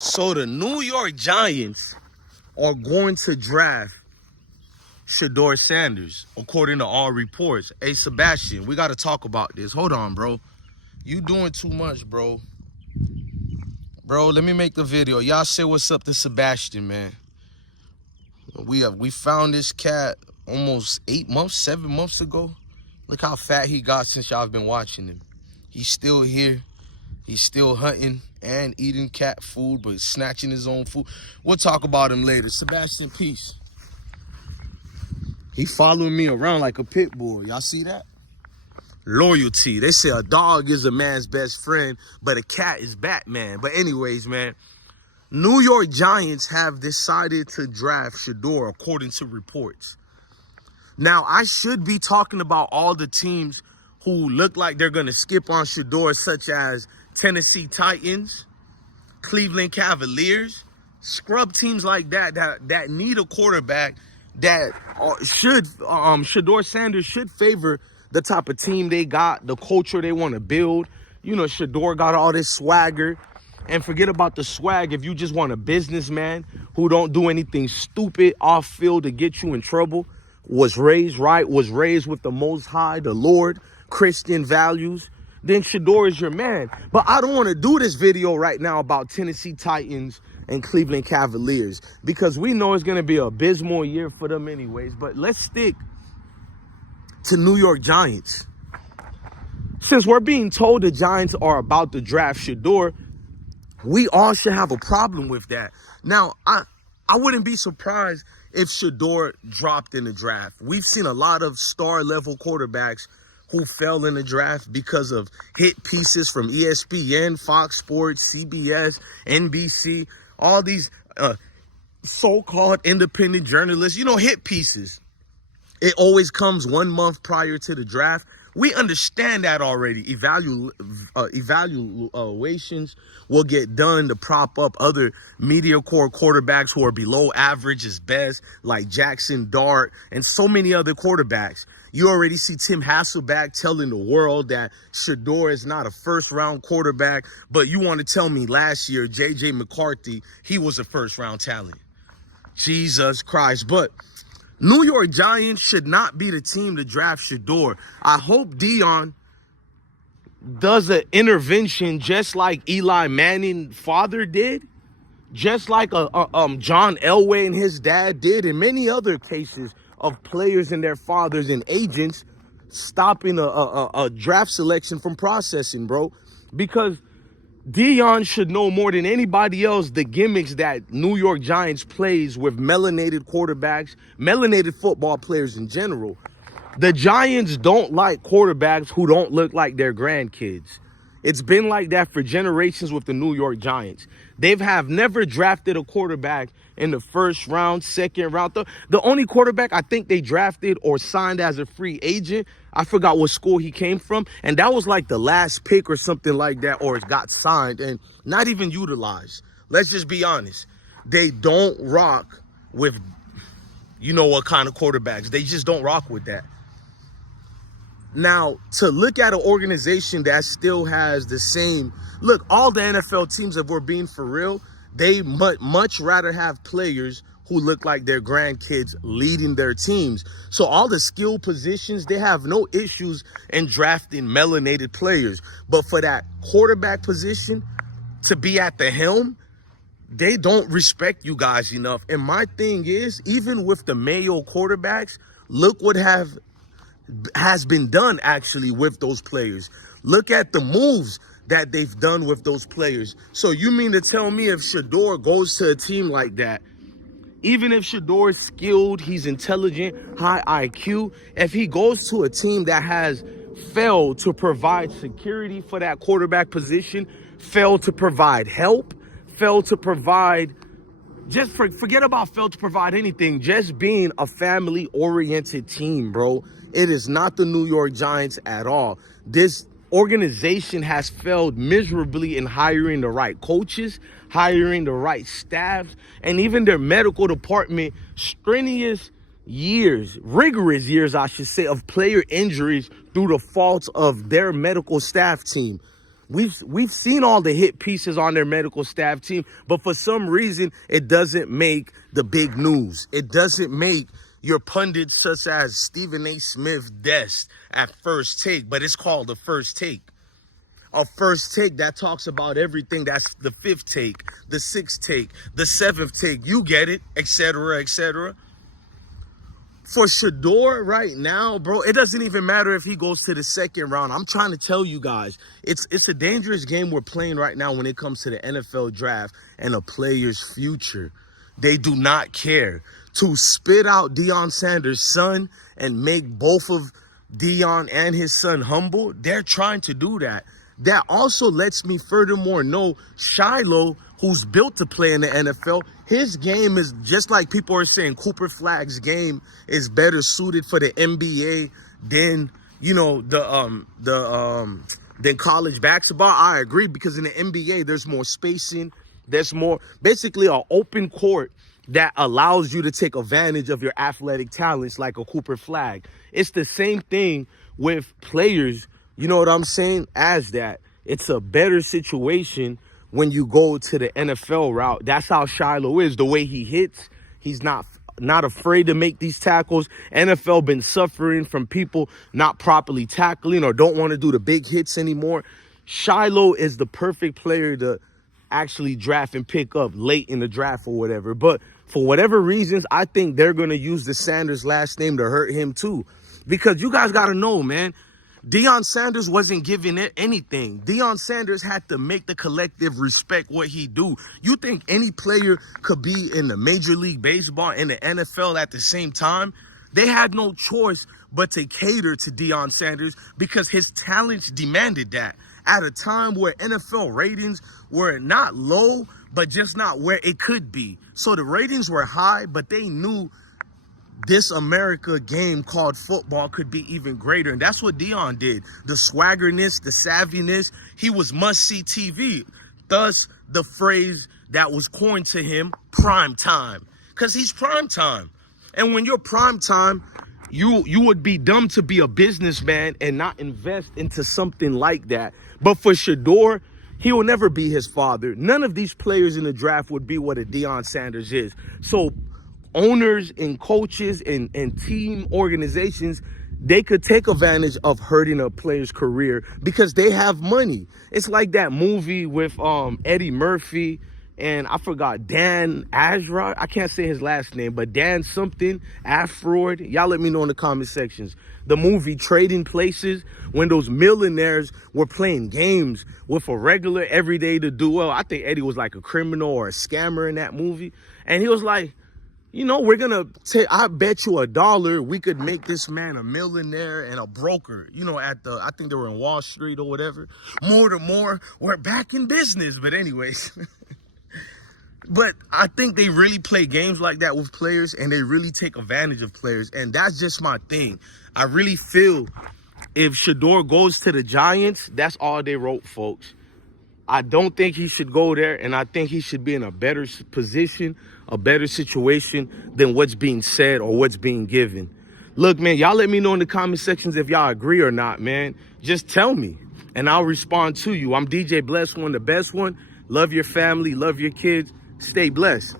So the New York Giants are going to draft Shiloh Sanders, according to all reports. Hey, Sebastian, we got to talk about this. Hold on, bro. You doing too much, bro. Bro, let me make the video. Y'all say what's up to Sebastian, man. We found this cat almost 7 months ago. Look how fat he got since y'all been watching him. He's still here. He's still hunting and eating cat food, but snatching his own food. We'll talk about him later. Sebastian, peace. He following me around like a pit bull. Y'all see that? Loyalty. They say a dog is a man's best friend, but a cat is Batman. But anyways, man, New York Giants have decided to draft SHEDEUR, according to reports. Now, I should be talking about all the teams who look like they're going to skip on SHEDEUR, such as Tennessee Titans, Cleveland Cavaliers, scrub teams like that need a quarterback that SHEDEUR Sanders should favor the type of team they got, the culture they want to build. You know, SHEDEUR got all this swagger. And forget about the swag. If you just want a businessman who don't do anything stupid off field to get you in trouble, was raised right, was raised with the Most High, the Lord, Christian values, then SHEDEUR is your man. But I don't want to do this video right now about Tennessee Titans and Cleveland Cavaliers because we know it's going to be an abysmal year for them anyways. But let's stick to New York Giants. Since we're being told the Giants are about to draft SHEDEUR, we all should have a problem with that. Now, I wouldn't be surprised if SHEDEUR dropped in the draft. We've seen a lot of star-level quarterbacks who fell in the draft because of hit pieces from ESPN, Fox Sports, CBS, NBC, all these so-called independent journalists, you know, hit pieces. It always comes 1 month prior to the draft. We understand that already. Evaluations will get done to prop up other mediocre quarterbacks who are below average as best, like Jackson Dart and so many other quarterbacks. You already see Tim Hasselbeck telling the world that SHEDEUR is not a first-round quarterback, but you want to tell me last year, J.J. McCarthy, he was a first-round talent. Jesus Christ. But New York Giants should not be the team to draft SHEDEUR. I hope Deion does an intervention just like Eli Manning's father did, just like John Elway and his dad did, and many other cases of players and their fathers and agents stopping a draft selection from processing, bro. Because Deion should know more than anybody else the gimmicks that New York Giants plays with melanated quarterbacks, melanated football players in general. The Giants don't like quarterbacks who don't look like their grandkids. It's been like that for generations with the New York Giants. They have never drafted a quarterback in the first round, second round. The only quarterback I think they drafted or signed as a free agent, I forgot what school he came from, and that was like the last pick or something like that, or it got signed and not even utilized. Let's just be honest. They don't rock with, you know what kind of quarterbacks. They just don't rock with that. Now, to look at an organization that still has the same, look, all the NFL teams, if we're being for real, they much rather have players who look like their grandkids leading their teams. So all the skill positions, they have no issues in drafting melanated players. But for that quarterback position to be at the helm, they don't respect you guys enough. And my thing is, even with the Mayo quarterbacks, look what has been done actually with those players. Look at the moves that they've done with those players. So you mean to tell me if SHEDEUR goes to a team like that, even if SHEDEUR is skilled, he's intelligent, high IQ, if he goes to a team that has failed to provide security for that quarterback position, failed to provide help, failed to provide, just forget about failed to provide anything, just being a family-oriented team, bro. It is not the New York Giants at all. This organization has failed miserably in hiring the right coaches, hiring the right staffs, and even their medical department. Strenuous years, rigorous years, I should say, of player injuries through the fault of their medical staff team. We've seen all the hit pieces on their medical staff team, but for some reason, it doesn't make the big news. It doesn't make your pundits such as Stephen A. Smith desk at First Take, but it's called the First Take. A First Take that talks about everything. That's the fifth take, the sixth take, the seventh take. You get it, etc., etc. For SHEDEUR right now, bro, it doesn't even matter if he goes to the second round. I'm trying to tell you guys, it's a dangerous game we're playing right now when it comes to the NFL draft and a player's future. They do not care. To spit out Deion Sanders' son and make both of Deion and his son humble, they're trying to do that. That also lets me furthermore know Shiloh, who's built to play in the NFL, his game is just like people are saying Cooper Flagg's game is better suited for the NBA than, you know, than college basketball. I agree, because in the NBA, there's more spacing. There's more, basically an open court that allows you to take advantage of your athletic talents like a Cooper Flagg. It's the same thing with players, you know what I'm saying, as that. It's a better situation when you go to the NFL route. That's how Shiloh is. The way he hits, he's not afraid to make these tackles. NFL been suffering from people not properly tackling or don't want to do the big hits anymore. Shiloh is the perfect player to actually draft and pick up late in the draft or whatever. But for whatever reasons, I think they're going to use the Sanders last name to hurt him too. Because you guys got to know, man, Deion Sanders wasn't giving it anything. Deion Sanders had to make the collective respect what he do. You think any player could be in the Major League Baseball and the NFL at the same time? They had no choice but to cater to Deion Sanders because his talents demanded that. At a time where NFL ratings were not low, but just not where it could be. So the ratings were high, but they knew this America game called football could be even greater. And that's what Deion did. The swaggerness, the savviness, he was must-see TV. Thus, the phrase that was coined to him, prime time. Because he's prime time. And when you're prime time, you would be dumb to be a businessman and not invest into something like that. But for SHEDEUR, he will never be his father. None of these players in the draft would be what a Deion Sanders is. So owners and coaches and team organizations, they could take advantage of hurting a player's career because they have money. It's like that movie with Eddie Murphy and I forgot, Dan Aykroyd. I can't say his last name, but Dan something, Aykroyd. Y'all let me know in the comment sections. The movie Trading Places, when those millionaires were playing games with a regular everyday to do well. I think Eddie was like a criminal or a scammer in that movie. And he was like, you know, we're going to take, I bet you $1 we could make this man a millionaire and a broker, you know, at the, I think they were in Wall Street or whatever. More to more, we're back in business. But anyways, but I think they really play games like that with players and they really take advantage of players. And that's just my thing. I really feel if SHEDEUR goes to the Giants, that's all they wrote, folks. I don't think he should go there, and I think he should be in a better position, a better situation than what's being said or what's being given. Look, man, y'all let me know in the comment sections if y'all agree or not, man. Just tell me, and I'll respond to you. I'm DJ Blessed One, the best one. Love your family, love your kids. Stay blessed.